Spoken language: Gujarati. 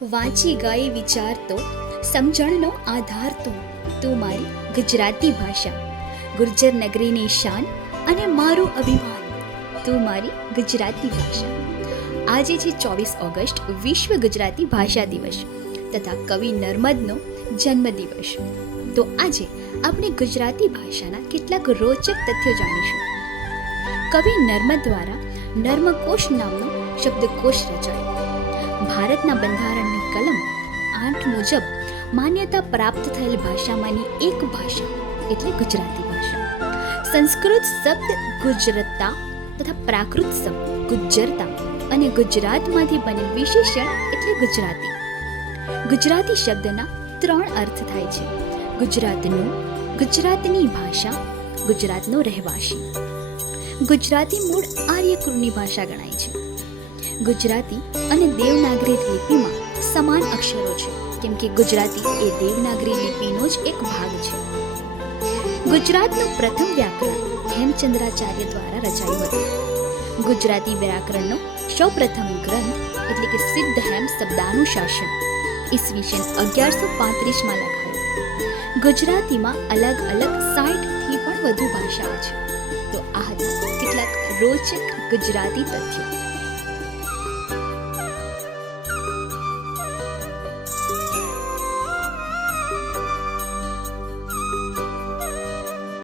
વાંચી ગાઈ વિચાર તો સમજણનો આધાર તું મારી ગુજરાતી ભાષા, ગુર્જર નગરીની શાન અને મારું અભિમાન, તું મારી ગુજરાતી ભાષા. આજે છે 24 ઓગસ્ટ, વિશ્વ ગુજરાતી ભાષા દિવસ તથા કવિ નર્મદનો જન્મદિવસ. તો આજે આપણે ગુજરાતી ભાષાના કેટલાક રોચક તથ્યો જાણીશું. કવિ નર્મદ દ્વારા નર્મકોશ નામનો શબ્દકોશ રચાયો. ભારતના બંધારણની કલમ 8 મુજબ માન્યતા પ્રાપ્ત થયેલ ભાષામાંની એક ભાષા એટલે ગુજરાતી ભાષા. સંસ્કૃત શબ્દ ગુજરાતતા તથા પ્રાકૃત શબ્દ ગુજ્જરતા અને ગુજરાતમાંથી બનેલ વિશેષણ એટલે ગુજરાતી. ગુજરાતી શબ્દના 3 અર્થ થાય છે: ગુજરાતનું, ગુજરાતની ભાષા, ગુજરાતનો રહેવાસી. ગુજરાતી મૂળ આર્યકુળની ભાષા ગણાય છે. ગુજરાતી અને દેવનાગરી લિપિમાં સમાન અક્ષરો છે, કેમ કે ગુજરાતી એ દેવનાગરી લિપિનો જ એક ભાગ છે. ગુજરાતનું પ્રથમ વ્યાકરણ હેમચંદ્રાચાર્ય દ્વારા રચાયું હતું. ગુજરાતી વ્યાકરણનો સૌપ્રથમ ગ્રંથ એટલે કે સિદ્ધહેમ શબ્દાનુશાસન ઈસવીસન 1135માં લખાયું. ગુજરાતીમાં અલગ અલગ 60થી પણ વધુ ભાષાઓ છે. તો આ હતા કેટલાક રોચક ગુજરાતી તથ્યો.